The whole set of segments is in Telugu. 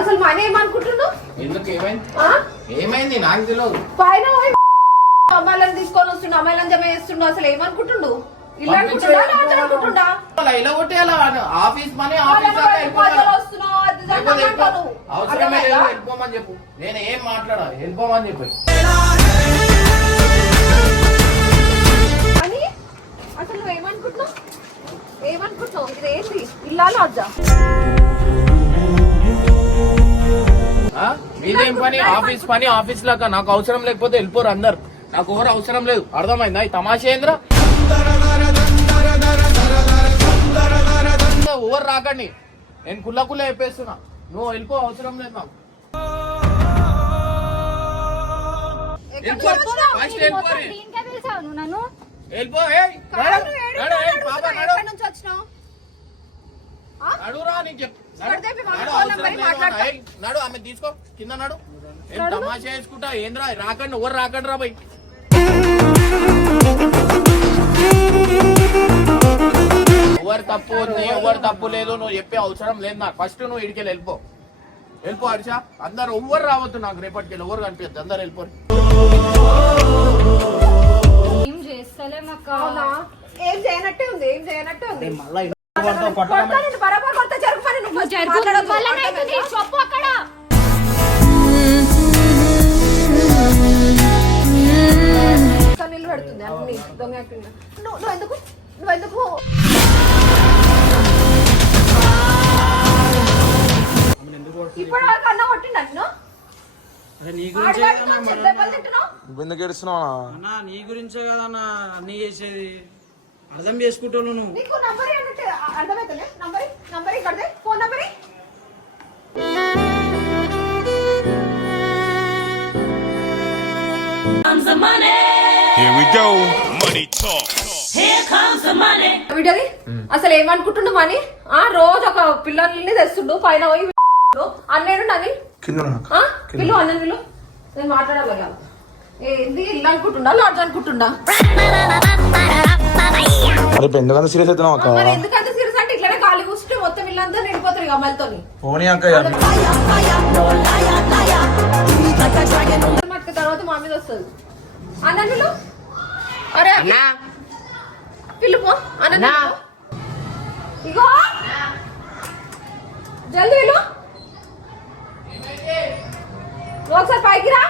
అసలు మనీ ఏమనుకుంటున్నావు? ఎందుకు ఏమైంది నాకు తెలియదు. పైన అమ్మాయిలను తీసుకొని వస్తుండు, అమ్మాయిలను జమ చేస్తుండు. అసలు ఏమనుకుంటుండు? ఇలా అనుకుంటుండా? ఇలా కొట్టేయాలా? ఆఫీస్ మనీ ఆఫీస్ అవసరమే లేదు, వెళ్ళిపోమని చెప్పు. నేను ఏం మాట్లాడా, వెళ్ళిపోమని చెప్పు. అని అసలు నువ్వు ఏమనుకుంటున్నావు? ఇది ఏంటి? ఇల్లా లాడ్జా? మీదేం పని? ఆఫీస్ పని ఆఫీస్ లాగా. నాకు అవసరం లేకపోతే వెళ్ళిపోరు అందరు. నాకు ఎవరు అవసరం లేదు, అర్థమైందా? ఈ తమాషేంద్ర ఎవరు రాకండి, నేను కుల్ల చెప్పేస్తున్నా. నువ్వు వెళ్ళిపో, అవసరం లేదు నాకు. నడు, ఆమె తీసుకో, కింద నడు. తమాషా చేసుకుంటా ఏంద్రా? రాకండి, ఎవరు రాకండి రా బై. ఎవరు తప్పు ఉంది, ఎవరు తప్పు లేదు నువ్వు చెప్పే అవసరం లేదు నాకు. ఫస్ట్ నువ్వు ఇడికెళ్ళి వెళ్ళిపో హర్ష. అందరు ఎవ్వరు రావద్దు నాకు రేపటికెళ్ళి, ఎవరు కనిపించద్దు, అందరు వెళ్ళిపోరు. ఏం చేయనట్టే ఉంది. నిలబెడుతుంది అన్ని దొంగ. నువ్వెందుకు ఇప్పుడు అన్న కొట్టిండు? ఎందుకు ఏడుస్తున్నావు అన్నా? నీ గురించే కదన్నా అన్ని చేసేది. అర్థం చేసుకుంటావు నువ్వు. నీకు నంబర్ అర్థమైతే నంబర్ ఇక్కడ phone number. Here we go. Money talk. Here comes the money. వీడది అసలు ఏమనుకుంటుండు? మనీ రోజు ఒక పిల్లల్ని తెస్తుండు, పైన పోయి అన్నేడు అని పిల్లు అన్న పిల్లు. నేను మాట్లాడాలి. ఏంది ఇల్లు అనుకుంటుండా, లాడ్జ్ అనుకుంటుండా? ఎందుకంత సీరియస్ అవుతున్నావు అక్క? ఎందుకంత సీరియస్ అంటే ఇట్లనే ఖాళీ కూర్చుంటే మొత్తం ఇల్లంతా నిండిపోతారు ఇక అమ్మాయిలతోని. తర్వాత మా మీద వస్తుంది అన్న పిల్లు. అరే పిల్లు పో అన్న. ఇగో జల్దీ వెళ్ళు. ఒకసారి పైకి రా.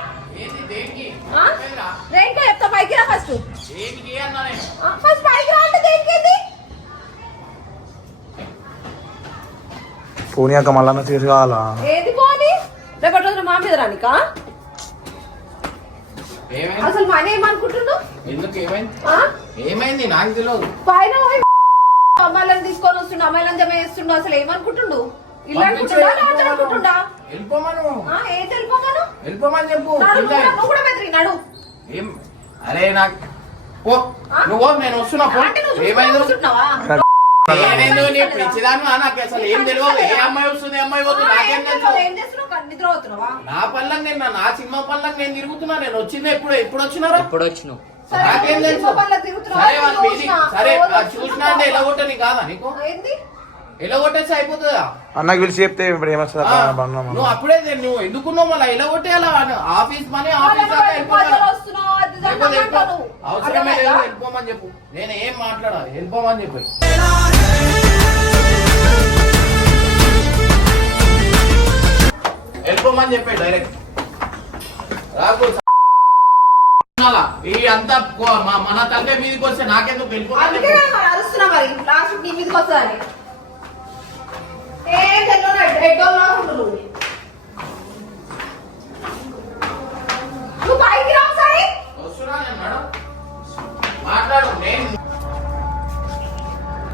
దేనికో చెప్తా, పైకి రా ఫస్ట్. ఫస్ట్ పైకి రా అంటే దేనికి? పోనీ అక్క, మళ్ళా సీరియస్ కావాలా? ఏది పోనీ? రేపటి రోజున మా మీద రానికా? అసలు మనీ ఏమనుకుంటున్నావు? ఎందుకు ఏమైంది నాకు తెలియదు. పైన అమ్మాయిలను తీసుకొని వస్తుండు, అమ్మాయిలను జమ చేస్తుండు. అసలు ఏమనుకుంటుండు? ఇలా అనుకుంటుండా? వెళ్ళిపోమని చెప్పు. నువ్వు కూడా బెదిరినాడు. అరే నాకు పో, నువ్వు నేను వస్తున్నా. ఏమైంది పిచ్చిదాను? నాకు అసలు ఏం తెలియదు. ఏ అమ్మాయి వస్తుంది, అమ్మాయి పోతుంది నాకేం తెలుసు? నా పళ్ళకి నేను, నా సినిమా పళ్ళకి నేను తిరుగుతున్నా. నేను వచ్చింది ఎప్పుడు వచ్చినారా? నాకేం తెలుసు? సరే సరే చూసినా అంటే ఎలా కొట్టని కాదా నీకు? ఎలా కొట్టేసి అయిపోతుందా? అన్నకి పిలిచి చెప్తే ఇప్పుడు ఏమొస్తుంది? నువ్వు అప్పుడే నువ్వు ఎందుకున్నావు? మళ్ళీ ఎలా కొట్టేయాలా? ఆఫీస్ మనీ ఆఫీస్ అవసరమే లేదు, వెళ్ళిపోమని చెప్పు. నేను ఏం మాట్లాడా, వెళ్ళిపోమని చెప్పు. వెళ్ళిపోమని చెప్పే డైరెక్ట్. రాకు ఈ అంతా మన తలకాయ మీదకి వస్తే నాకెందుకు? వెళ్ళిపోమని మాట్లాడు.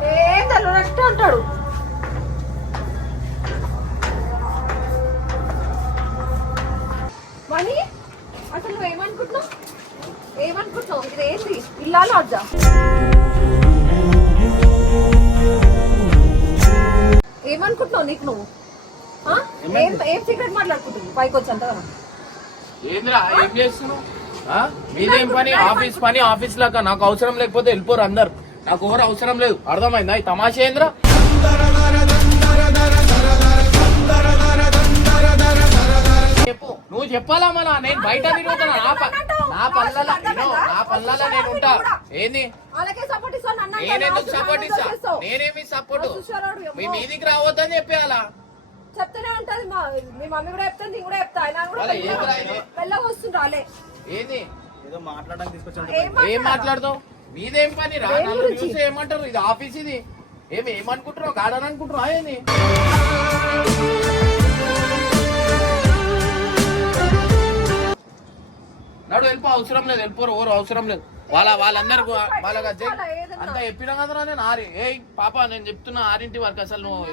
ఏం తెలియనట్టు అంటాడు. మనీ అసలు నువ్వు ఏమనుకుంటున్నావు? ఇది ఏంటి? ఇల్లా లాడ్జా? ఏమనుకుంటున్నావు? నీకు నువ్వు ఏం సీక్రెట్ మాట్లాడుకుంటున్నావు పైకి వచ్చి అంతగా? ఏంద్రా ఏం చేస్తున్నావు? మీదేం పని? ఆఫీస్ పని ఆఫీస్ లాగా. నాకు అవసరం లేకపోతే వెళ్ళిపోరు అందరు. నాకు ఎవరు అవసరం లేదు, అర్థమైందా? ఈ తమాషేంద్ర చెప్పాలా మన నేను బయట తిరుగుతున్నా నా పనులలో నేను ఉంటా. ఏంది నేనెందుకు సపోర్ట్ ఇస్తా? నేనేమి సపోర్ట్ మీ మీదికి రావద్దని చెప్పేయాలా? చెప్తూనే ఉంటది మీ మమ్మీ కూడా చెప్తాను, నేను కూడా చెప్తా. ఆయన కూడా వెళ్ళ వస్తుండ్రాలే. ఏంది ఏదో మాట్లాడడానికి తీసుకొచ్చాను. ఏం మాట్లాడతావు? మీదేం పని రా? నన్ను చూసి ఏమంటారు? ఇది ఆఫీస్, ఇది ఏమనుకుంటున్నావు? గార్డెన్ అనుకుంటున్నావు? ఏంది నాడు వెళ్ళిపో, అవసరం లేదు, వెళ్ళిపోరు, ఎవరు అవసరం లేదు. వాళ్ళందరూ వాళ్ళకి అంతా చెప్పినా కదరా నేను ఆరి. ఏ పాప నేను చెప్తున్నా 6 వరకు అసలు నువ్వు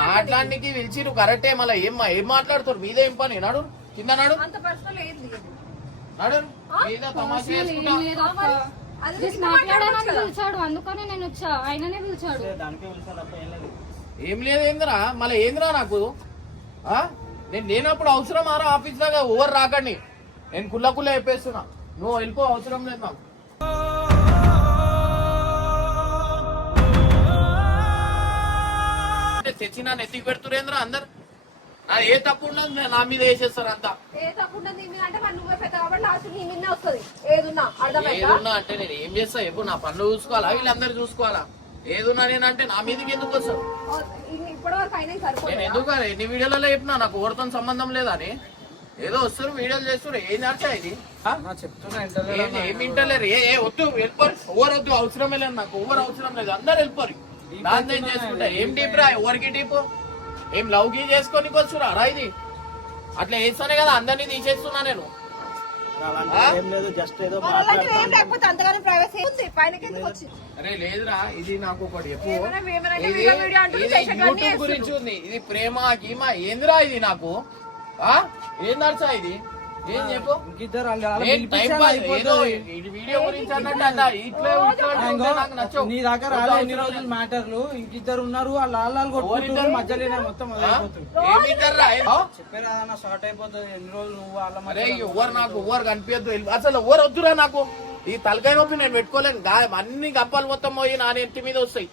మాట్లాడడానికి పిలిచి నువ్వు కరెక్టే. మళ్ళీ ఏం మాట్లాడుతారు? మీదేం పని? నాడు కింద నాడు నాడు మీద తమాషా చేసుకుంటా. ఏం లేదు ఏందిరా? మళ్ళీ ఏందిరా నాకు? నేను లేనప్పుడు అవసరం ఆరా ఆఫీస్ దాకా ఓవర్ రాకండి. నేను కుల్ల చెప్పేస్తున్నా, నువ్వు వెళ్ళిపో, అవసరం లేదు నాకు. తెచ్చిన నెత్తికి పెడుతురేంద్రా అందరు. ఏ తప్పు ఉండదు నా మీద వేసేస్తారు అంతా. ఏదున్నా అంటే నేను ఏం చేస్తా? ఎప్పుడు నా పనులు చూసుకోవాలా? వీళ్ళందరూ చూసుకోవాలా? ఏదున్నా నేనంటే నా మీదకి ఎందుకు వస్తారు? నేను ఎందుకు ఎన్ని వీడియోలలో చెప్పినా నాకు ఓడతో సంబంధం లేదని. ఏదో వస్తారు వీడియోలు చేస్తారు. ఏం నచ్చా ఇది? ఏమి వింటలేరు. వద్దు, వెళ్ళిపోరు. ఓవర్ వద్దు, అవసరమే లేదు నాకు. ఓవర్ అవసరం లేదు, అందరు వెళ్ళిపోరు. దాన్ని ఏం చేసుకుంటా? ఏం డీప్ రా? ఎవరికి డీప్? ఏం లవ్కి చేసుకొని వచ్చురా రా? ఇది అట్లా వేస్తానే కదా అందరినీ తీసేస్తున్నా నేను. అరే లేదురా, ఇది నాకు ఒకటి చెప్పు. యూట్యూబ్ గురించి ఉంది, ఇది ప్రేమ గీమా ఏందిరా? ఇది నాకు ఏం నడుచా? ఇది ఏం చెప్పు? వీడియో గురించి అన్నట్టు నీ దగ్గర రాలే ఎన్ని రోజులు మ్యాటర్లు. ఇంకిద్దరు ఉన్నారు, వాళ్ళు కొట్టుకుంటారు మధ్యలో మొత్తం చెప్పారు. షార్ట్ అయిపోతుంది ఎన్ని రోజులు నువ్వు వాళ్ళ మరే. ఎవరు నాకు ఎవరు కనిపించద్దు, అసలు ఎవరు వద్దురా నాకు. ఈ తలకాయ నొప్పి నేను పెట్టుకోలేను. అన్ని గప్పాలు మొత్తం పోయి నా నెత్తి మీద వస్తాయి.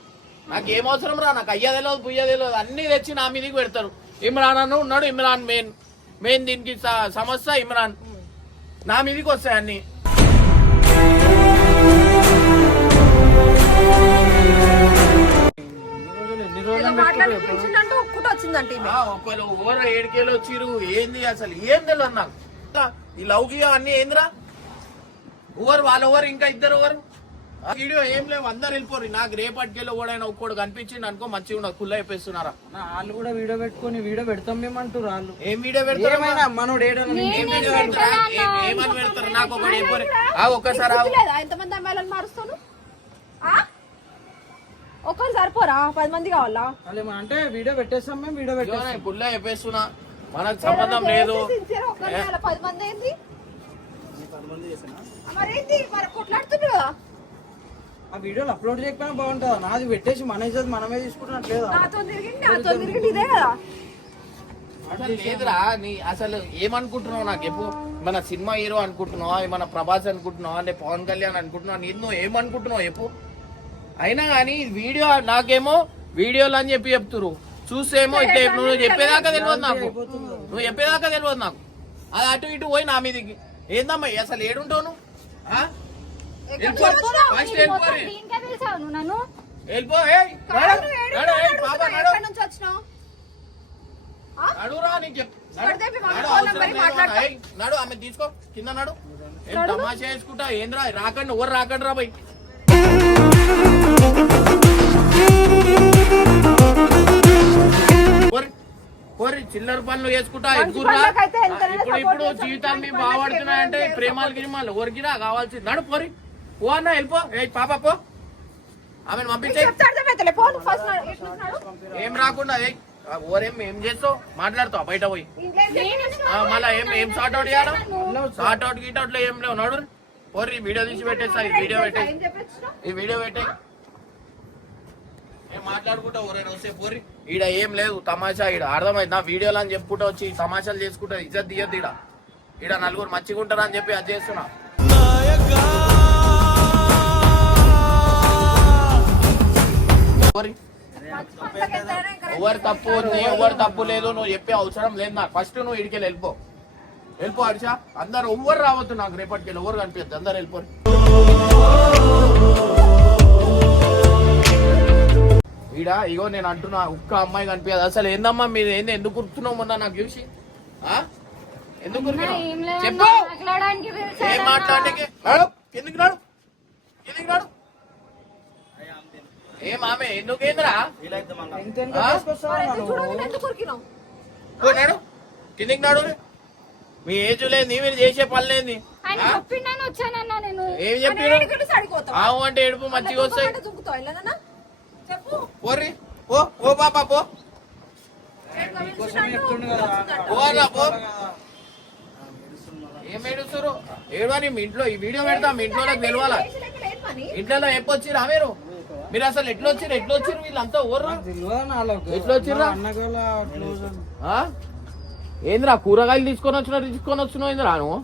నాకు ఏం అవసరం రా? నాకు అయ్యా తెలియదు, పుయ్య తెలియదు, అన్ని తెచ్చి నా మీదకి పెడతారు. ఇమ్రాన్ అన్న ఉన్నాడు, ఇమ్రాన్ మెయిన్ దీనికి సమస్య ఇమ్రాన్. నా మీదకి వస్తాయి అన్ని. ఒకరు ఓవర్ 7 కేలు వచ్చిరు. ఏంది అసలు? ఏం తెలియదు నాకు. ఈ లౌకియా అన్ని ఏందిరా? ఓవర్ వాళ్ళ ఓవర్, ఇంకా ఇద్దరు ఓవర్. వీడియో ఏం లేవు, అందరు వెళ్ళిపోరు. నాకు రేపటికెళ్ళి ఓడైనా ఒక్కడు కనిపించింది అనుకో, మంచిగా ఉండదు. కుల్ల అయిపోతున్నారా? వాళ్ళు కూడా వీడియో పెట్టుకుని వీడియో పెడతాం మేమంటారు. వాళ్ళు ఏం వీడియో పెడతారు? మనోడు ఏమని పెడతారు? నాకు ఒకటి చెప్పారు. ఒక్కసారి ఎంతమంది అమ్మాయిలను మారుస్తాను? ఒక్కరు సరిపోరా? 10 మంది కావాలా? అంటే వీడియో పెట్టేస్తాం మేము. వీడియో పెట్టేస్తాం, కుల్ల అయిపోతున్నా. మనకు సంబంధం లేదు. 10 మంది ఏంది? మరేంటి మరి కొట్లాడుతుంది కదా? ఆ వీడియోలు అప్లోడ్ చేయకపోయినా బాగుంటుందా? నాది పెట్టేసి మన ఇజ్జత్ మనమే తీసుకుంటున్నట్లేదు. నాతో తిరిగింది ఇదే కదా. అసలు లేదురా. నీ అసలు ఏమనుకుంటున్నావు? నాకు ఎప్పుడు మన సినిమా హీరో అనుకుంటున్నావా? మన ప్రభాస్ అనుకుంటున్నావా? అంటే పవన్ కళ్యాణ్ అనుకుంటున్నావా? నువ్వు ఏమనుకుంటున్నావు చెప్పు? అయినా కానీ వీడియో నాకేమో వీడియోలు అని చెప్తురు, చూసేమో ఇట్లా. నువ్వు చెప్పేదాకా తెలియదు నాకు. అది అటు ఇటు పోయి నా మీదకి. ఏందమ్మా అసలు ఏడుంటావు నువ్వు? వెళ్ళిపో. నడురా నీకు నడు. ఆమె తీసుకో కింద నడు. ఏం తమాషా వేసుకుంటా ఏంద్రా? రాకండి, ఎవరు రాకండి రా బయ్. చిల్లర పనులు వేసుకుంటా ఎదుగురా. ఇప్పుడు జీవితాలు మీ బాగుపడుతున్నాయంటే ప్రేమాలు గిరిమాలు ఎవరికిరా కావాల్సింది. నడు పోరి, పో అన్న, వెళ్ళిపో. పాప పో, ఆమెను పంపించే. ఏం రాకుండా ఓరేం ఏం చేస్తావు? మాట్లాడుతావు బయట పోయి. మళ్ళా ఏం సార్ట్ అవుట్ చేయాలి? సార్ట్ అవుట్ గీట్ లో ఏం లేవు. నడు పోరి, వీడియో తీసి పెట్టేస్తా. ఈ వీడియో పెట్టే ఏం మాట్లాడుకుంటా ఎవరైనా వస్తే పోరి. ఈడ ఏం లేదు తమాషా. ఈడ అర్థమైంది నా వీడియోలు అని చెప్పుకుంటా వచ్చి తమాషాలు చేసుకుంటా. ఇజ్జత్ దియ్యద్దు ఈడ. ఈడ నలుగురు మంచిగా ఉంటారా అని చెప్పి అది చేస్తున్నా. పోరి ఎవరు తప్పు ఉంది ఎవరు తప్పు లేదు నువ్వు చెప్పే అవసరం లేదు నాకు. ఫస్ట్ నువ్వు ఇడికెళ్ళి వెళ్ళిపో హర్ష. అందరు ఎవ్వరు రావద్దు నాకు రేపటికెళ్ళి, ఎవరు కనిపించద్దు, అందరు వెళ్ళిపోరు. ఈడ ఇగో నేను అంటున్నా ఒక్క అమ్మాయి కనిపించదు. అసలు ఏందమ్మా మీరు ఏంది, ఎందుకు గుర్తున్నావు మొన్న నాకు చూసి? ఎందుకు గుర్తున్నావు చెప్పు. ఏం మాట్లాడడానికి నాడు, ఎందుకు నాడు, ఎందుకు నాడు? ఏం ఆమె ఎందుకేంద్రా నాడు కిందికి నాడు. మీ ఏజ్ లేని మీరు చేసే పని లేని ఏం చెప్పారు? ఆవు అంటే ఏడుపు మంచిగా వస్తాయి. పోర్రి పో పాపా పో పో. ఏం ఏడుస్తారు? ఏడవని మీ ఇంట్లో ఈ వీడియో పెడతా, మీ ఇంట్లో తెలవాలా? ఇంట్లో ఎప్పొచ్చిరా మీరు అసలు ఎట్లా వచ్చిర్రు వీళ్ళంతా ఓర్రా? ఎట్లా వచ్చిర్రా? ఏంద్రా కూరగాయలు తీసుకొని వచ్చినావు ఏంద్రా నువ్వు?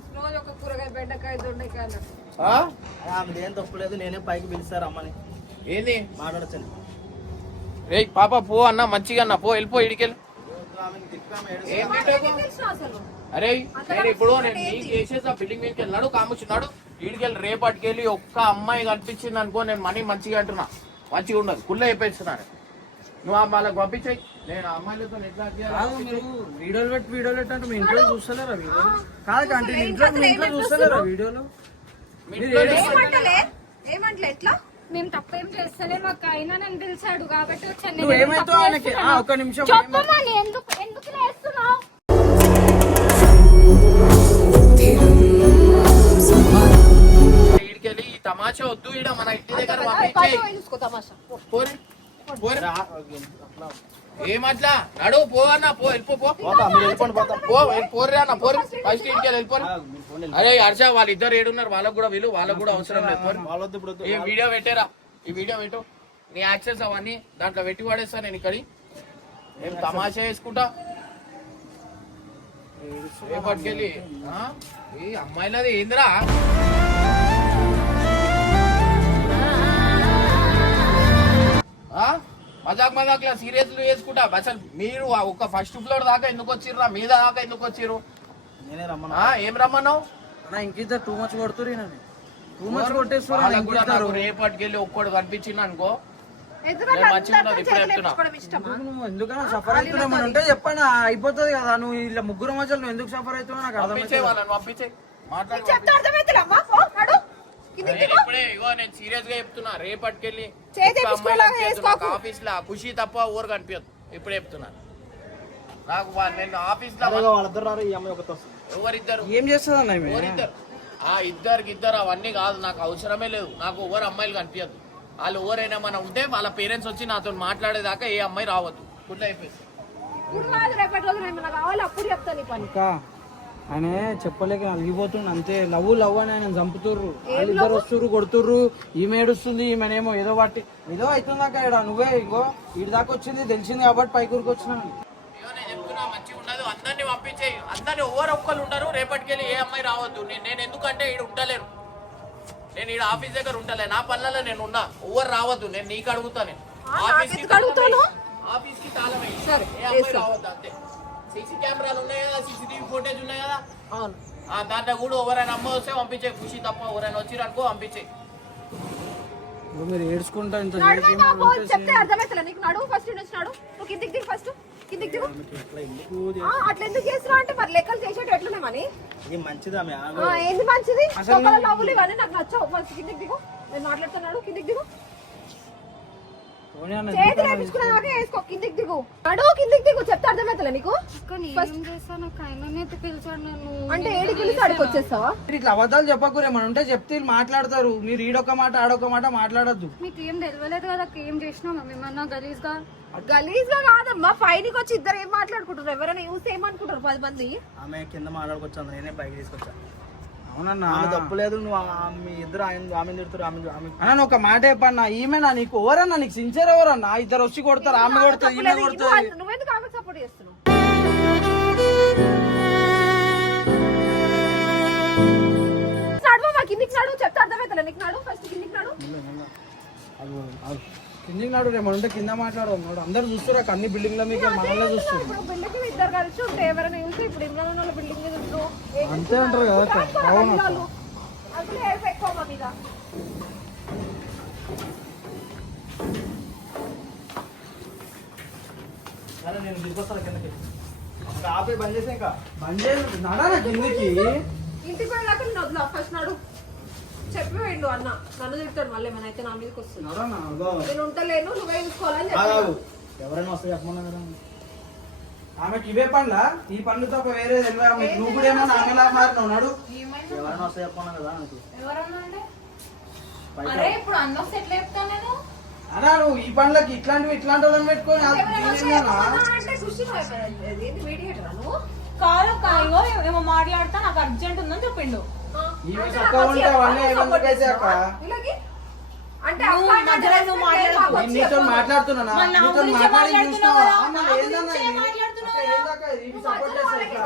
ఏం తప్పులేదు, నేనే పైకి పిలుస్తారు అమ్మని. ఏంది మాట్లాడచ్చండి. రే పాప పో అన్న, మంచిగా అన్న పో, వెళ్ళిపో ఇడికెళ్ళి. అరే నేను ఇప్పుడు నేను నీకు చేసేసా బిల్డింగ్ మీదకి వెళ్ళినాడు కాముచున్నాడు వీడికెళ్ళి రేపటికెళ్ళి ఒక్క అమ్మాయి కనిపించింది అనుకో, నేను మనీ మంచిగా అంటున్నా, మంచిగా ఉండదు కుళ్ళ అయిపోయిస్తున్నాను. నువ్వు వాళ్ళకి పంపించాయి, నేను అమ్మాయిలతో ఎట్లా వీడియోలు పెట్టంటే మీ ఇంట్లో చూస్తలేరా? కాదు అంటే ఇంట్లో చూస్తలేరా వీడియోలు? మేము తప్పేం చేస్తలే, మాకు అయినా నన్ను పిలిచాడు కాబట్టి వచ్చాను. ఒక్క నిమిషం చెప్పమని ఎందుకు లేస్తున్నావు? వీడికెళ్ళి ఈ తమాషా వద్దు, ఈడ మన ఇంటి దగ్గర పంపించాయి. ఏమట్లా నడు పో అన్న, పో వెళ్ళిపో పోర్రే అన్న, పోరు ఫస్ట్ ఇంటికి వెళ్ళిపోరు. అరే హర్ష వాళ్ళిద్దరు ఏడున్నారు, వాళ్ళకు కూడా అవసరం లేదు. ఈ వీడియో పెట్టారా? ఈ వీడియో పెట్టు, నీ యాక్సెస్ అవన్నీ దాంట్లో పెట్టి పడేస్తా నేను. ఇక్కడి ఏం తమాషా వేసుకుంటా రేపటికెళ్ళి ఈ అమ్మాయిలది ఏందిరా? మజాక్ లా సీరియస్ వేసుకుంటా. అసలు మీరు ఒక ఫస్ట్ ఫ్లోర్ దాకా ఎందుకు వచ్చిర్రా? మీద దాకా ఎందుకు వచ్చిర్రు? ఏం రమ్మన్నావు? ఇంకిద్దరు టూ మచ్ కొట్టేస్తారు. రేపటికెళ్ళి ఒక్కడు కనిపించింది అనుకో, మంచిగా ఉన్నది. ఇప్పుడు చెప్తున్నా ఎందుకన్నా సఫర్ అవుతున్నావు అంటే చెప్పండి, అయిపోతుంది కదా. నువ్వు ఇలా ముగ్గురు మధ్యలో నువ్వు ఎందుకు సఫర్ అవుతున్నావు నాకు పంపించే వాళ్ళని పంపించే మాట్లాడు. ఇప్పుడే ఇగో నేను సీరియస్ గా చెప్తున్నా, రేపటికెళ్ళి ఆఫీస్ లో ఖుషి తప్ప ఊరు కనిపించదు. ఇప్పుడు చెప్తున్నా, నాకు నేను ఆఫీస్ లో ఎవరిద్దరు ఏం చేస్తుంది ఇద్దరు అవన్నీ కాదు, నాకు అవసరమే లేదు. నాకు ఎవరు అమ్మాయిలు కనిపించదు. వాళ్ళు ఎవరైనా మనం ఉంటే వాళ్ళ పేరెంట్స్ వచ్చి నాతో మాట్లాడేదాకా ఏ అమ్మాయి రావద్దు. ఫుల్ అయిపోయింది. ఆయన చెప్పలేక అలిగిపోతుండు అంతే. లవ్ అని ఆయన చంపుతుర్రు, వాళ్ళిద్దరు వస్తుర్రు కొడుతుర్రు. ఈమె ఏడుస్తుంది, ఈమెనేమో ఏదో వాటి ఏదో అవుతుందాక ఇక్కడ నువ్వే ఇంకో వీడి దాకా వచ్చింది తెలిసింది కాబట్టి పైకూరికి వచ్చినా. నేను చెప్తున్నా మంచిగా ఉండదు, అందరినీ పంపించేయి. అందరినీ ఎవరు ఒక్కరు ఉండరు, రేపటికెళ్ళి ఏ అమ్మాయి రావద్దు. నేను ఎందుకంటే ఈడ ఉండలేను, నేను ఈడ ఆఫీస్ దగ్గర ఉండలే, నా పనులలో నేను ఉన్నా. ఎవరు రావద్దు, నేను నీకు అడుగుతాను. ఆఫీస్ కి తాళం రావద్దు అంతే. సీసీ కెమెరాలు ఉన్నాయి కదా, సీసీటీవీ ఫుటేజ్ ఉన్నాయి కదా, దాంట్లో కూడా ఎవరైనా అమ్మ వస్తే పంపించే. ఖుషి తప్ప ఎవరైనా వచ్చిరు అనుకో పంపించే. మీరు ఏడ్చుకుంటా చెప్తే అర్థమైతే నీకు నడువు. ఫస్ట్ వచ్చినాడు నువ్వు కిందికి దిగు, ఫస్ట్ కిందికి దిగు. అట్లా ఎందుకు చేస్తున్నావు అంటే మరి లెక్కలు చేసేట ఎట్లున్నాయి మని ఏంది మంచిది? లవ్వులు ఇవన్నీ నాకు నచ్చావు. ఫస్ట్ కిందికి దిగు, నేను మాట్లాడుతున్నాడు. కిందికి దిగు, చేతి వేపించుకునేదాకా వేసుకో. కిందికి దిగు, నడువు కిందికి దిగు. చెప్తే అర్థమైతే నీకు? అంటే ఏడు పిలిచి అడిగి వచ్చేస్తావా? ఇట్లా అబద్ధాలు చెప్పకూరే, మనం ఉంటే చెప్తే మాట్లాడతారు. మీరు ఈడొక మాట ఆడొక మాట మాట్లాడద్దు. మీకు ఏం తెలియలేదు కదా, ఏం చేసినామా మేమన్నా గలీజ్ గా కాదమ్మా. పైనకి వచ్చి ఇద్దరు ఏం మాట్లాడుకుంటారు? ఎవరైనా చూస్తే ఏమనుకుంటారు 10 మంది? ఆమె కింద మాట్లాడుకొచ్చాను, నేనే పైకి తీసుకొచ్చా. అవునన్నా తప్పులేదు. నువ్వు మీ ఇద్దరు ఆమె తిడుతారు. అన్న ఒక మాట చెప్పన్నా, ఈమెనా నీకు ఎవరన్నా? నీకు సిన్సియర్ ఎవరన్నా? ఇద్దరు వచ్చి కొడతారు, ఆమె కొడుతుంది, ఈమె కొడుతుంది. నువ్వెందుకు ఆమె సపోర్ట్ చేస్తున్నావు? నడువు, కిందికి నడువు. చెప్తే అర్థమైతే నీకు. నడువు ఫస్ట్ కిందికి నడువు. కిందికి నాడు రేపు ఉంటే కింద మాట్లాడదాం నాడు. అందరు చూస్తున్నారు అన్ని బిల్డింగ్ల మీద మనల్నే చూస్తారు. ఇప్పుడు బిల్డింగ్ ఇద్దరు కలిసి ఉంటే ఎవరైనా చూసి ఇప్పుడు ఇంట్లో ఉన్న వాళ్ళు బిల్డింగ్ మీద ఉంటారు. అంతే అంటారు కదా అక్క. అవును అక్క. అసలు ఏడుపు ఎక్కువ మా మీద. సరే నేను దిగొస్తాను కిందకి. ఇంకా ఆపే బంద్ చేసే ఇంకా బంద్ చేసి నడాలా కిందికి. ఇంటికి వెళ్ళాక నేను వదిలా ఫస్ట్ నాడు చెప్పి వేయండు అన్న నన్ను తిడతాడు మళ్ళీ ఏమైనా అయితే నా మీదకి వస్తుంది. నడనా అదో. నేను ఉంటలేను నువ్వే చూసుకోవాలని చెప్పి ఆగు. ఎవరైనా వస్తే చెప్పమన్నా కదా. ఆమెకి ఇవే పండ్లా ఈ పండ్లు తప్ప వేరే తెలియదు. నువ్వు కూడా ఏమన్నా ఆమెలా మారినావు నాడు. ఎవరైనా వస్తే చెప్పమన్నా కదా నాకు. ఎవరన్నా అంటే అరే ఇప్పుడు అన్న వస్తే ఎట్లా చెప్తాను నేను? అన్నా నువ్వు ఈ పండ్లకి ఇట్లాంటివి ఇట్లాంటి వాళ్ళని పెట్టుకొని అంటే చూసి మీడియేటర్ నువ్వు కాదు కాయో ఏమో మాట్లాడతా నాకు అర్జెంట్ ఉందని చెప్పిండు. ఈమె చక్కగా ఉంటే అవన్నీ ఏమందుకైతే అక్క. వీళ్ళకి అంటే నువ్వు మధ్యలో నువ్వు మాట్లాడకు. నేను నీతో మాట్లాడుతున్నా. మళ్ళీ నా నీతో గురించి మాట్లాడి మాట్లాడుతున్నావు చూసినావా? కదా? అమ్మ, నా ఏందన్నా గురించే ఇది? మాట్లాడుతున్నావు అక్క, కదా? ఏందక్క ఇది? ఇది సపోర్ట్ చేస్తా ఇట్లా.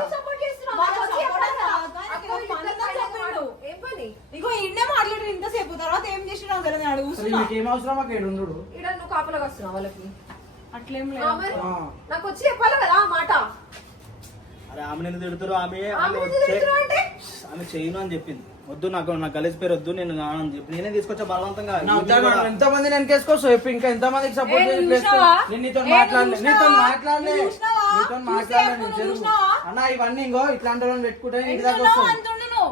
ఇగో ఈయనే మాట్లాడారు ఇంతసేపు, తర్వాత ఏం చేసినావు కదా నేను అసలు మీకు ఏం అవసరం అక్క ఈడు ఉండుడు? నువ్వు కాపలాగా వస్తున్నావు వాళ్ళకి అట్లేం ఆ, లేదు. మరి ఆ. నాకు వచ్చి చెప్పాలి కదా ఆ మాట. అరే ఆమె నేను తిడుతురు. ఆమె ఆమె ఎందుకు తిడుతున్నావు అంటే ఆమె చేయను అని చెప్పింది. వద్దు నాకు నా గలీజ్ పేరు వద్దు నేను అని చెప్పి నేనే తీసుకొచ్చా బలవంతంగా. ఎంత మంది నేను కేసుకోవచ్చు చెప్పి ఇంకా ఎంత మందికి సపోర్ట్ నేను నీతో మాట్లాడలే అన్న ఇవన్నీ ఇంకో ఇట్లాంటి వాళ్ళని పెట్టుకుంటే ఇంటి దాకా వస్తాను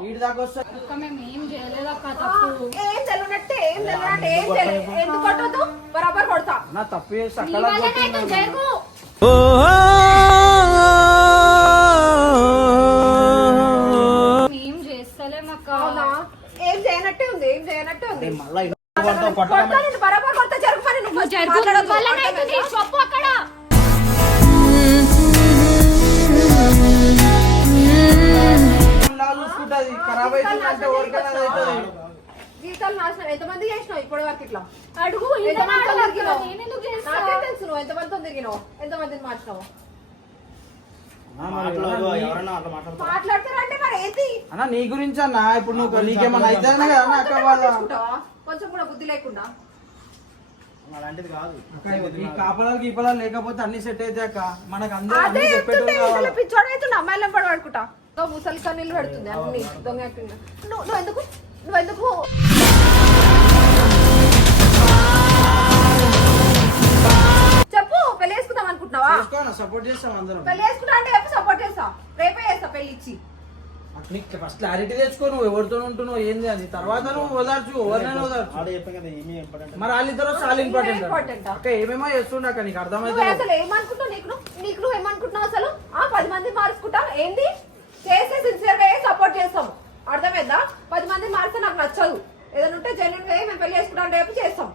ఇంటి దాకా వస్తాను. అక్క మేము ఏం చేయలేదు అక్క తప్పు. ఏం తెలియనట్టే ఏం తెలియనట్టే ఏం తెలియదు ఎందుకు కొట్టదు బరాబర్ కొడతా. నా తప్పు చేసి నీ అక్కడ వల్లనే అయితే జరుగు. ఏం చేస్తలేం అక్క. అవునా ఏం చేయనట్టే ఉంది ఏం చేయనట్టే ఉంది మళ్ళీ కొడతా నేను బరాబర్ కొడతా జరుగు పని నువ్వు జరుగు మాట్లాడొద్దు. వల్లనే అవుతుంది. చెప్పు అక్కడ చూసుకుంటది ఖరాబ్ అవుతుందంటే ఓరికైనా అవుతుంది. జీవితాలు నాశనం ఎంతమంది చేసినావు ఇప్పటి వరకు ఇట్లా అడుగు ఎంతమందితో తిరిగినావు? నేను ఎందుకు చేస్తా? నాకేం తెలుసు నువ్వు ఎంతమందితో తిరిగినావు ఎంతమందిని మార్చినావు ఎవరైనా అట్లా మాట్లాడతారు మాట్లాడతారంటే మరి ఏంటి అన్న నీ గురించి అన్న ఇప్పుడు నువ్వు నీకేమన్నా అయితేనే కదా అన్న అక్క వాళ్ళ చేసుకుంటావా? కొంచెం కూడా బుద్ధి లేకుండా అలాంటిది కాదు. ఈ కాపలాలు గీపలాలు లేకపోతే అన్ని సెట్ అయితే అక్క మనకు అందరూ అదే అన్ని చెప్పేటోళ్ళు కావాలి. పిచ్చోడు అవుతున్నా అమ్మాయిలను పడి పడుకుంటా ముసలి కన్నీళ్ళు పెడుతుంది అన్ని దొంగ యాక్టింగ్. నువ్వెందుకు చెప్పు పెళ్లి చేసుకుందాం అనుకుంటున్నావా? చేసుకోనా సపోర్ట్ చేస్తాం అందరం. పెళ్లి చేసుకుంటా అంటే చెప్పు సపోర్ట్ చేస్తా రేపే చేస్తా పెళ్లి ఇచ్చి. నీకు ఫస్ట్ క్లారిటీ తెచ్చుకో నువ్వు ఎవరితో ఉంటున్నావు ఏంది అని తర్వాత నువ్వు ఓదార్చు ఎవరినైనా ఓదార్చు. మరి వాళ్ళిద్దరు చాలా ఇంపార్టెంట్ ఇంపార్టెంట్ అక్క ఏమేమో చేస్తుండ అక్క నీకు నువ్వు అర్థమైతే అసలు ఏమనుకుంటావు నీకు నువ్వు ఏమనుకుంటున్నావు అసలు 10 మంది మార్చుకుంటా ఏంది చేస్తే సిన్సియర్ గా సపోర్ట్ చేస్తాం అర్థమైందా? 10 మంది మారితే నాకు నచ్చదు. ఏదైనా ఉంటే జెన్యున్ గా మేము పెళ్లి చేసుకుంటాం రేపు చేస్తాం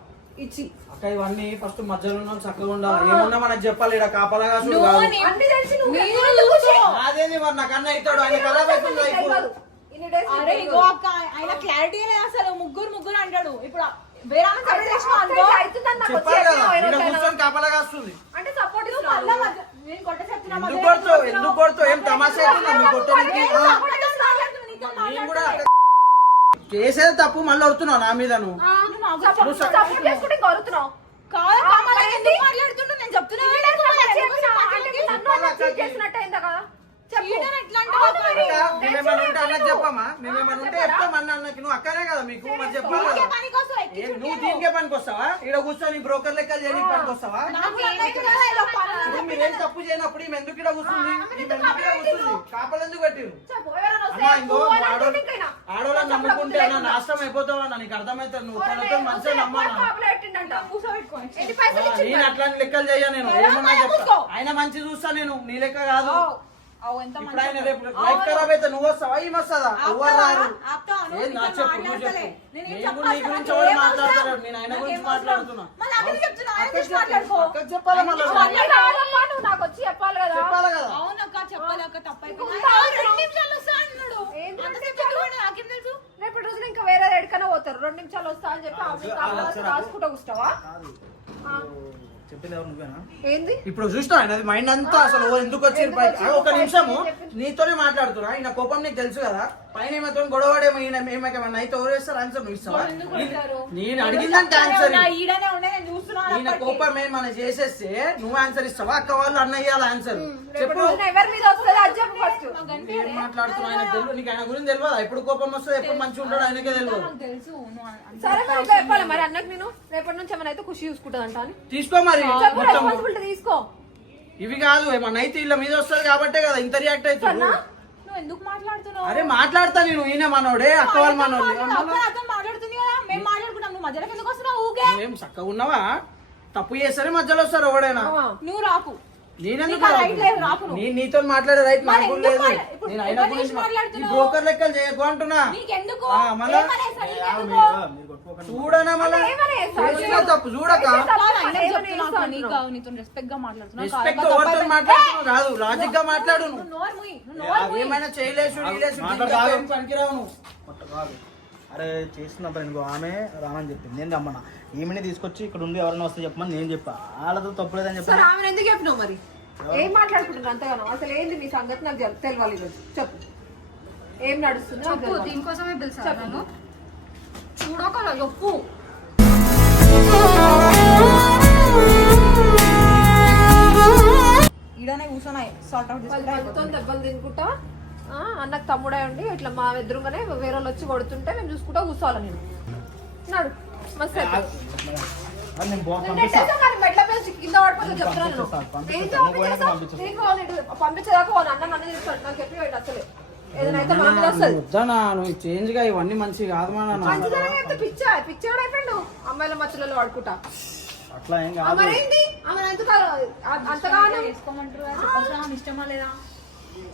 ఇచ్చి. అక్క ఇవన్నీ ఫస్ట్ మధ్యలో ఉన్నాం చక్కగా ఉండాలి. ఏమన్నా మనకు చెప్పాలి ఇక్కడ కాపలాగా చూడు నువ్వు కాదు. అని- అన్ని తెలిసి నువ్వు మీరు ఎందుకు చూసుకో. చూసావు? అదేంది మరి నాకు అన్న అవుతాడు ఆయన ఖరాబ్ అవుతుంది ఇప్పుడు. ఇన్ని డేస్ అరే ఇగో అక్క ఆయన క్లారిటీ లేదు అసలు. ముగ్గురు అంటాడు. ఇప్పుడు వేరే ఆమె సెట్ చేసినావు అనుకో. చెప్పాలి కదా ఇక్కడ కూర్చొని కాపలాగా వస్తుంది. అంటే సపోర్ట్ నువ్వు మళ్ళా నేను కొట్ట చెప్తున్నా ఎందుకు కొడతావు ఏం తమాషా అవుతుందా మీ కొట్టడానికి? నేను కూడా చేసేది తప్పు మళ్ళీ వస్తున్నావు నా మీద నువ్వు. సపోర్ట్ చేసుకుంటే కోరుతున్నావు మాట్లాడుతుంటూ నేను చెప్తున్నా చేసినట్టు అయిందా కదా చెప్పు. అక్క, మేమేమన్నా ఉంటే అన్నకు చెప్పమ్మా మేమేమన్నా ఉంటే చెప్తామన్నా అన్నకి నువ్వు అక్కనే కదా మీకు మరి చెప్పాలి కదా. నువ్వు దీనికే పనికి వస్తావా? ఇక్కడ కూర్చొని బ్రోకర్ లెక్కలు చేయడానికి పనికి వస్తావా? ఇప్పుడు మీరేం తప్పు చేయనప్పుడు ఈమె ఎందుకు ఇక్కడ కూర్చుంది? ఈమె ఎందుకు ఇక్కడ కూర్చుంది? కాపలు ఎందుకు పెట్టిరు? చెప్పు ఎవరైనా వస్తే అమ్మా ఇంకో నువ్వు అని అంటే నీకైనా. ఆడవాళ్ళని నమ్ముకుంటే అన్న నాశనం అయిపోతావా? నీకు అర్థమవుతుంది. నువ్వు తనతో మంచిగా నమ్మాలా? కాపలా పెట్టిండంట. ఎన్ని పైసలు ఇచ్చిండు? నేను అట్లాంటి లెక్కలు చెయ్యా నేను ఏమన్నా చెప్తా ఆయన మంచి చూస్తా నేను నీ లెక్క కాదు. ఇప్పుడు ఆయన రేపు లైఫ్ ఖరాబ్ అయితే నువ్వు వస్తావా ఈమె వస్తుందా? ఎవరు రారు. ఏం నా చెప్పు నువ్వు చెప్పు. నేను కూడా నీ గురించి ఎవరు మాట్లాడతారు? నేను ఆయన గురించి మాట్లాడుతున్నా. అక్క చెప్పాలా మళ్ళీ అన్నీ కాదమ్మా, నువ్వు నాకు వచ్చి చెప్పాలి కదా. చెప్పాలా కదా? అవునక్క చెప్పలేక తప్పైపోయింది. ఏంటి రేపటి రోజున ఇంకా వేరే ఎక్కడికైనా పోతారు 2 నిమిషాలు వస్తా అని చెప్పి రాసుకుంటా కూర్చోవా? చెప్పింది ఎవరు నువ్వేనా? ఏంది ఇప్పుడు చూసినా ఆయన మైండ్ అంతా అసలు ఎందుకు వచ్చింది పైకి? ఒక నిమిషము నీతోనే మాట్లాడుతున్నా. ఈయన కోపం నీకు తెలుసు కదా. పైన ఏమైతే గొడవడేమో ఈయన ఏమైనా అయితే ఎవరు వేస్తారు ఆన్సర్ నువ్వు ఇస్తావా? నేను అడిగిందంటే ఆన్సర్ ఈడనే ఉండే నేను చూస్తున్నా చేస్తున్నావు ఈయన కోపమే మనం చేసేస్తే నువ్వు ఆన్సర్ ఇస్తావా అక్క వాళ్ళు అన్న ఇవ్వాలి ఆన్సర్ చెప్పు ఎవరి మీద వస్తుంది అది చెప్పు ఫస్ట్. ఏం మాట్లాడుతున్నావు ఆయన తెలియదు నీకు ఆయన గురించి తెలియదు ఎప్పుడు కోపం వస్తుంది ఎప్పుడు మంచిగా ఉంటాడు ఆయనకే తెలియదు తెలుసు నువ్వు సరే మరి ఇట్లా చెప్పాలి మరి అన్నకు నేను రేపటి నుంచి ఏమైనా అయితే ఖుషి చూసుకుంటా అని తీసుకో మరి చెప్పు, మొత్తం రెస్పాన్సిబిలిటీ తీసుకో. ఇవి కాదు ఏమన్నా అయితే ఇళ్ళ మీద వస్తుంది కాబట్టే కదా ఇంత రియాక్ట్ అవుతుంది నువ్వు ఎందుకు మాట్లాడుతున్నావు అరే మాట్లాడతా నేను ఈయన మనోడే అక్క వాళ్ళు మనోడు అతను మాట్లాడుతుంది కదా మేము మాట్లాడుకుంటాం నువ్వు మధ్యలో ఎందుకు వస్తున్నావు ఊకే నువ్వేం చక్కగా ఉన్నావా తప్పు చేస్తారే మధ్యలో వస్తారు ఎవడైనా నువ్వు రాకు నేనెందుకు నీకు ఆ right లేదు, రాకు నువ్వు. నీతో మాట్లాడే రైట్ మరి నాకు ఎందుకు లేదు మాట్లా- ఇప్పుడు నేను అయినా ఎవరి గురించి గురించి మాట్లాడుతున్నావు? బ్రోకర్ లెక్కలు చేయకు అంటున్నా నీకెందుకు మళ్ళా ఏమనేసా నీకెందుకు? చూడనా మళ్ళా చేసిన తప్పు చూడక నీతో రెస్పెక్ట్ గా మాట్లాడుతున్నావు రెస్పెక్ట్ ఎవరితో మాట్లాడుతున్నావు కాదు లాజిక్ గా మాట్లాడు నువ్వు. నువ్వు నోరు మూయి, నువ్వు నోరు మూయి. ఏమైనా చేయలేసు ఏం పనికిరావు నువ్వు అరే చేస్తున్నప్పుడు ఇంకో ఆమె రామని చెప్పింది నేను రమ్మన్నా ఈమెని తీసుకొచ్చి ఇక్కడ ఉండి ఎవరైనా వస్తే చెప్పమని నేను చెప్పా వాళ్ళతో తప్పలేదని సరే చెప్పాను ఆమెను ఎందుకు చెప్పినావు మరి? ఏం మాట్లాడుకుంటున్నారు అంతగానో? అసలు ఏంది మీ సంగతి నాకు తెలియాలి ఈరోజు. చెప్పు ఏం నడుస్తుంది నాకు చెప్పు తెలవాలి. దీనికోసమే పిలిచాను చెప్పు. నేను చూడకలా చెప్పు ఈడనే కూర్చొని సార్ట్ అవుట్ వాళ్ళ వాళ్ళతో దెబ్బలు తినుకుంటా అన్నకు తమ్ముడే ఉండి ఇట్లా మా ఎదురుగానే వేరే వాళ్ళు వచ్చి కొడుతుంటే మేము చూసుకుంటా కూర్చోవాలి నేను. నాడు మస్తు నేను పంపిస్తా మెట్ల పేసి కింద పడిపోతే చెప్తున్నాను పంపించేదాకా వాళ్ళ అన్న నన్ను తీసుకోండి నాకు చెప్పి వెళ్ళి అసలు ఏదైనా అయితే మన మీద వస్తుంది. వద్దానా నువ్వు చేంజ్ గా ఇవన్నీ మంచిగా కాదు మా నాన్న మంచిగానే చెప్తే పిచ్చాడు అయిపోయాడు అమ్మాయిల మధ్యలో వాడుకుంటా. అట్లా ఏం కాదు మరేంటి ఆమె ఎందుకు అంతగానో చేసుకోమంటారు చెప్పాల్సిన ఇష్టమా లేదా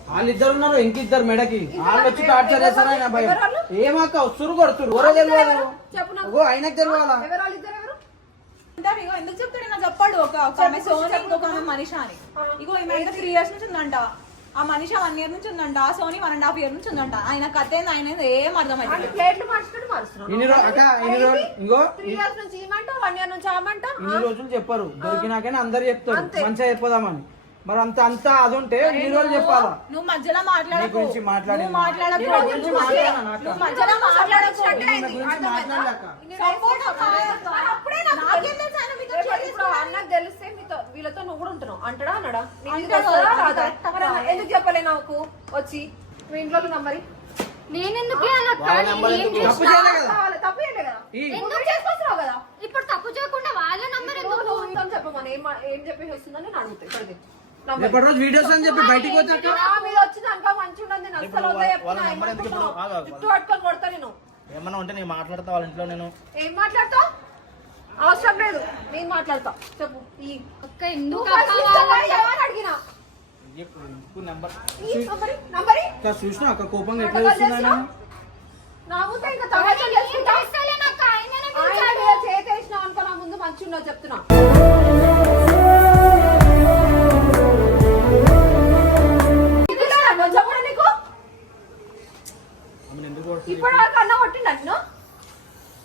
వాళ్ళిద్దరు ఉన్నారు ఇంకిద్దరు మెడకి వాళ్ళు వచ్చి టార్చర్ చేస్తారా ఆయన భయం ఏమాక వస్తురు కొడుతురు ఎవరో తెలియదు చెప్పు నాకు. ఓ ఆయనకు తెలియాలా ఎవరు వాళ్ళిద్దరు ఎవరు? అంటారు ఇగో ఎందుకు చెప్తాడు నాకు చెప్పాడు ఒక ఆమె సోని ఇంకొక ఆమె మనీషా అని ఇగో ఈమె అయితే 3 years నుంచి ఉందంట ఆ మనీషా 1 year నుంచి ఉందంట ఆ సోని 1.5 year నుంచి ఉందంట ఆయన కథ ఏంది ఆయన ఏంది ఏం అర్థమైంది అంటే ప్లేట్లు మార్చినట్టు మారుస్తున్నావు. ఇన్ని రోజులు అక్క ఇన్ని రోజులు ఇంకో 3 years నుంచి ఈమంటా 1 year నుంచి ఆమంటా ఇన్ని రోజులు చెప్పారు దొరికినాకనే అందరు చెప్తారు అంతే. మంచిగా చెప్పదామని మరి అంత అది ఉంటే ఇన్ని రోజులు చెప్పాలా నువ్వు మధ్యలో నీ మాట్లాడకు గురించి మాట్లాడి నువ్వు మాట్లాడకు నీ గురించి మాట్లాడను అక్క. నువ్వు మధ్యలో మాట్లాడకు నీ గురించి మాట్లాడలేక సపోర్ట్ అప్పుడే నాకేం తెలుసు ఆయన మీతో ఇప్పుడు అన్నకు తెలిస్తే మీతో వీళ్ళతో నువ్వు కూడా ఉంటున్నావు అంటాడా అన్నాడా? నీ ఇంటికి అంటాడు. వస్తాడా రాదా? కరెక్ట్ అక్క. మరి అన్న ఎందుకు చెప్పలే నాకు వచ్చి మీ ఇంట్లో నంబరి నేనెందుకు అలా వాళ్ళ నెంబర్ ఎందుకు? తప్పు చేయలే కదా తప్పు చేయలే కదా ఈ ఎందుకు చేసుకొస్తున్నావు కదా ఇప్పుడు తప్పు చేయకుండా వాళ్ళ నంబర్ ఎందుకు నువ్వు ఇంతం చెప్పమని ఏం చెప్పేసి వస్తుందని నేను అడుగుతా ఇక్కడికి నంబర్. రేపటి రోజు వీడియోస్ అని చెప్పి బయటికి వచ్చాక నా మీద వచ్చింది అంతా మంచిగా ఉండదు నేను అస్సలు వద్దా వాళ్ళ చెప్తున్నా నెంబర్ ఎందుకు ఇప్పుడు? ఆగు. జుట్టు పట్టుకొని కొడతా నేను. ఏమన్నా ఉంటే నేను మాట్లాడతా వాళ్ళ ఇంట్లో నేను ఏం మాట్లాడతావు? అవసరం లేదు నేను మాట్లాడతా చెప్పు ఈ అక్క ఎందుకు నువ్వు అక్క first వాళ్ళ ఇస్తావా? ఎవరు అడిగినా నెంబర్ ఈ నంబరి అక్క చూసినా అక్క కోపంగా ఎట్లా చూస్తున్నా ఆయన? నా ముందు ఇంకా తమాషా చేసుకుంటా చేస్తలే నాకు ఆయననే ఆయన మీద చేతేసినావు అనుకో నా ముందు మంచి ఉండదు చెప్తున్నా చెప్పండి నీకు ఆమెను ఎందుకు కొడుతుంది? ఇప్పుడు వరకు అన్న కొట్టిండు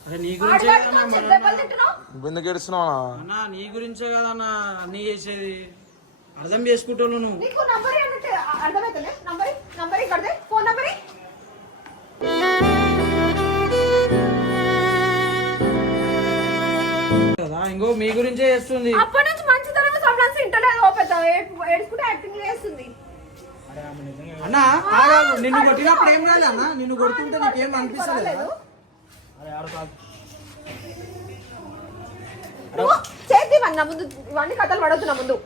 అరే నీ గురించే కదన్నా మన దెబ్బలు తింటున్నావు నువ్వు ఎందుకు ఏడుస్తున్నావు అన్నా నీ గురించే కదన్నా అన్నీ చేసేది అర్థం చేసుకుంటాను నువ్వు నీకు నంబర్ అంటే అర్థమైతలే నంబర్ ఇక్కడదే ఫోన్ నంబర్ కదా ఇంకో మీ గురించే చేస్తుంది అప్పటి నుంచి మంచితనంగా సంబంధించి ఇంటలేదు ఓ పెద్ద ఏడుచుకుంటే యాక్టింగ్ చేస్తుంది అన్నా ఆగాగు నిన్ను కొట్టినప్పుడు ఏం రాలే అన్న నిన్ను కొడుతుంటే నీకేం అనిపిస్తలేదు అరే ఆడ కాదు నువ్వు చేద్ది నా ముందు ఇవన్నీ కథలు పడొద్దు నా ముందు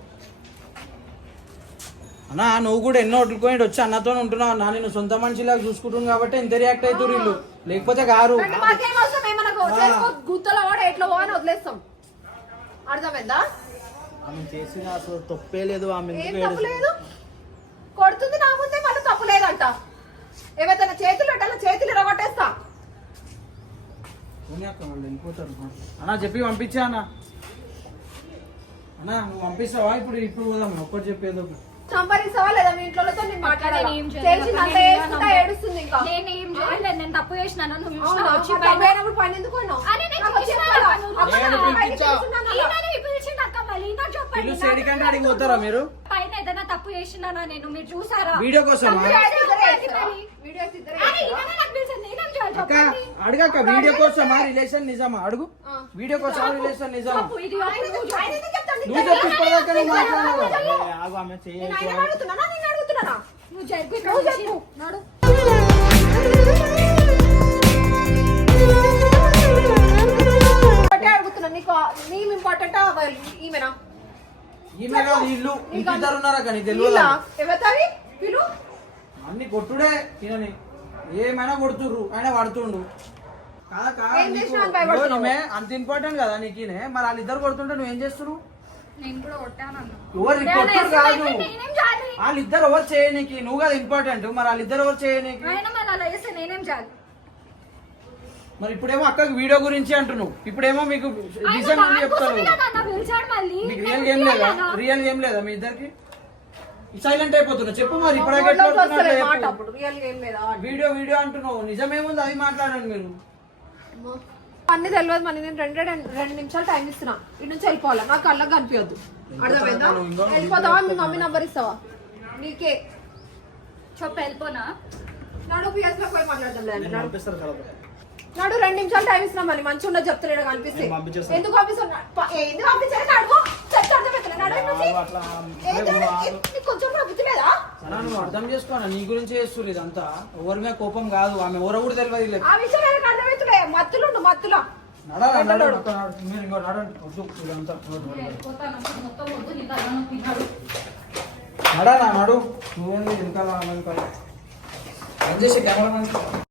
అన్నా నువ్వు కూడా ఎన్నో వదులుకొని వచ్చి అన్నతో ఉంటున్నావు అన్న నేను సొంత మనిషిలాగా చూసుకుంటున్నాను కాబట్టి ఇంత రియాక్ట్ అవుతారు వీళ్ళు లేకపోతే గారు అంటే మాకేం అవసరం ఏమనకు చేసుకో గుత్తలో వాడు ఎట్లా పోవని వదిలేస్తాం అర్థమైందా ఆమె చేసిన అసలు తప్పే లేదు ఆమె ఏం ఎందుకు తప్పు ఏడుస్తుంది? లేదు కొడుతుంది నా ముందే మళ్ళీ తప్పు లేదంట ఏవైతే చేతులు పెట్టాలో చేతులు ఇరగొట్టేస్తా పోనీ అక్క వాళ్ళు వెళ్ళిపోతారు అన్నా చెప్పి పంపించా అన్న అన్నా నువ్వు పంపిస్తావా ఇప్పుడు పోదాం ఒక్కటి చెప్పేది ఒకటి నంబర్ ఇస్తావా లేదా మీ ఇంట్లో నేను మాట్లాడాలి నేను ఏం చేయలేదు. చేసిందంత వేసుకుంటా ఏడుస్తుంది ఇంకా నేను ఏం చేయలేదు నేను తప్పు చేసినాను నువ్వు అవునా? చూసినా వచ్చి మరి పైన తప్పైనప్పుడు పని ఎందుకు పోయినావు? అరే నేను నాకు చూసినా చెప్పాలా? నువ్వు అప్పుడు నేను నాకు బయటికి పిలిచా. తీసుకున్నాను అలా. ఈయననే పిలిచిండు అక్క మళ్ళీ నాకు చెప్పండి వీళ్ళు సైడ్ కంటే అడిగి పోతారా మీరు పైన ఏదైనా తప్పు చేసినానా నేను మీరు చూసారా వీడియో కోసమా వీడియోస్ ఇద్దరే వేస్తారా? వీడియోస్ ఇద్దరే అరే వేస్తారా? ఈయననే నాకు పిలిచింది నేను చేయాలి అక్క చెప్పండి. అడగక్క వీడియో కోసమా రిలేషన్ నిజమా అడుగు వీడియో కోసమా రిలేషన్ నిజమా చెప్పు, ఇది చెప్పు, నువ్వు చెప్పు. ఆయన ఎందుకు చెప్తాడు? నువ్వు చెప్పు ఇప్పటిదాకా నువ్వు మాట్లాడినావు ఆగు ఆమె నేను చెయ్యి ఆయన అడుగుతున్నానా నేను అడుగుతున్నానా నువ్వు జరుగు ఇక్కడ నువ్వు నుంచి. చెప్పు. నడు. ఒకటే అడుగుతున్నా నీకు నీకు ఇంపార్టెంట్ ఈమెనా ఈమె కాదు ఇల్లు ఇద్దరు ఉన్నారా కానీ తెలియదు ఇలా ఎవతావి పిలు అన్ని కొట్టుడే తినని ఏమైనా కొడుతుర్రు ఆయన పడుతుండు కాదక్క, ఏం నీకు చేసినా అని భయపడుతున్నావు? ఈమె అంత ఇంపార్టెంట్ కదా నీకునే మరి వాళ్ళిద్దరు కొడుతుంటే నువ్వేం చేస్తున్నావు నేను కూడా కొట్టాను ఎవరు కొట్టుడు కాదు నేనేం చేయాలి వాళ్ళిద్దరు ఎవరు చేయనీకి నువ్వు కదా ఇంపార్టెంట్ మరి వాళ్ళిద్దరు ఎవరు చేయనీకి ఆయన మరి అలా చేస్తే నేనేం చేయాలి మరి ఇప్పుడేమో అక్కకి వీడియో గురించి అంటున్నావు ఇప్పుడేమో మీకు ఆయన డిజైన్ దాని చెప్తారు కోసమే కదా అన్న పిలిచాడు మళ్ళీ. మీకు నేను రియల్ ఏం లేదా పిలిచానా? రియల్ ఏం లేదా మీ ఇద్దరికి సైలెంట్ అయిపోతున్నా చెప్పు మరి ఇప్పుడే నోట్లోకి వస్తలే మాట అప్పుడు రియల్ ఏం లేదా వీడియో వీడియో అంటున్నావు నిజమేముంది అది మాట్లాడండి మీరు అన్ని తెలియదు మరి నేను రెండు నిమిషాలు టైం ఇస్తున్నా ఇటు నుంచి వెళ్ళిపోవాలి నాకు కళ్ళకి కనిపించద్దు అర్థమైందా వెళ్ళిపోతావా మీ మమ్మీ నంబర్ ఇస్తావా నీకే చెప్పు వెళ్ళిపోనా నాడు పిఎస్ లో పోయి మాట్లాడదాం లేదండి నాడు పంపిస్తారు కదా నాడు 2 నిమిషాలు టైం ఇస్తున్నా మరి మంచి ఉండదు చెప్తున్నాడు కనిపిస్తే నేను పంపించేస్తాను. ఎందుకు పంపిస్తున్నా ఎందుకు పంపించారు అడుగు చెప్తా అర్థమవుతున్నా నాడు ఇటు నుంచి. అట్లా ఏంటి? నీకు కొంచెం కూడా బుద్ధి లేదా అన్నా, నువ్వు అర్థం చేసుకోనా నీ గురించి చేస్తుంది ఇదంతా ఎవరి మీద కోపం కాదు ఆమె ఎవరో కూడా తెలియదు వీళ్ళకి. ఆ విషయం எனக்கு అర్థమవుతులే మత్తులుండు మత్తులో నడరా, నడరా, ఒక్క నడు. మీరు ఇంకో నడండి. వద్దు, ఇదంతా. వెళ్ళిపోతాను మొత్తం వద్దు నీ తలనొప్పి నడు. నడరా, నడు నువ్వేంది వెనకాల వెనకాల. పని చేసి కెమెరా